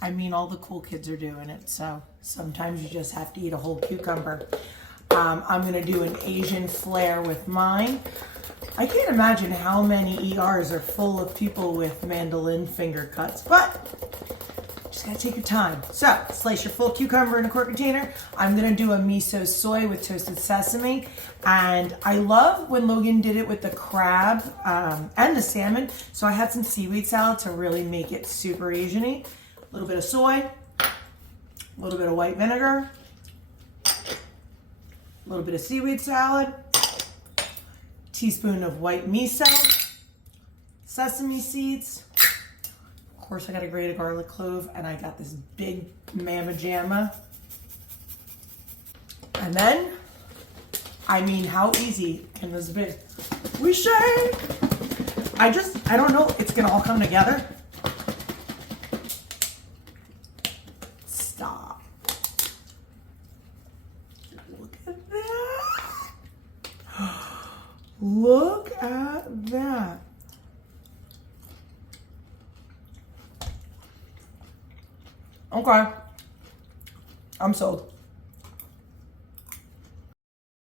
I mean, all the cool kids are doing it, so sometimes you just have to eat a whole cucumber. I'm gonna do an Asian flair with mine. I can't imagine how many ERs are full of people with mandolin finger cuts, but just gotta take your time. So, slice your full cucumber in a quart container. I'm gonna do a miso soy with toasted sesame. And I love when Logan did it with the crab and the salmon. So I had some seaweed salad to really make it super Asian-y. A little bit of soy, a little bit of white vinegar, a little bit of seaweed salad, teaspoon of white miso, sesame seeds. Of course, I got a grated garlic clove, and I got this big mama jamma. And then, I mean, how easy can this be? We shake. I don't know. It's gonna all come together. Stop. Look at that. Look at that. Okay. I'm sold.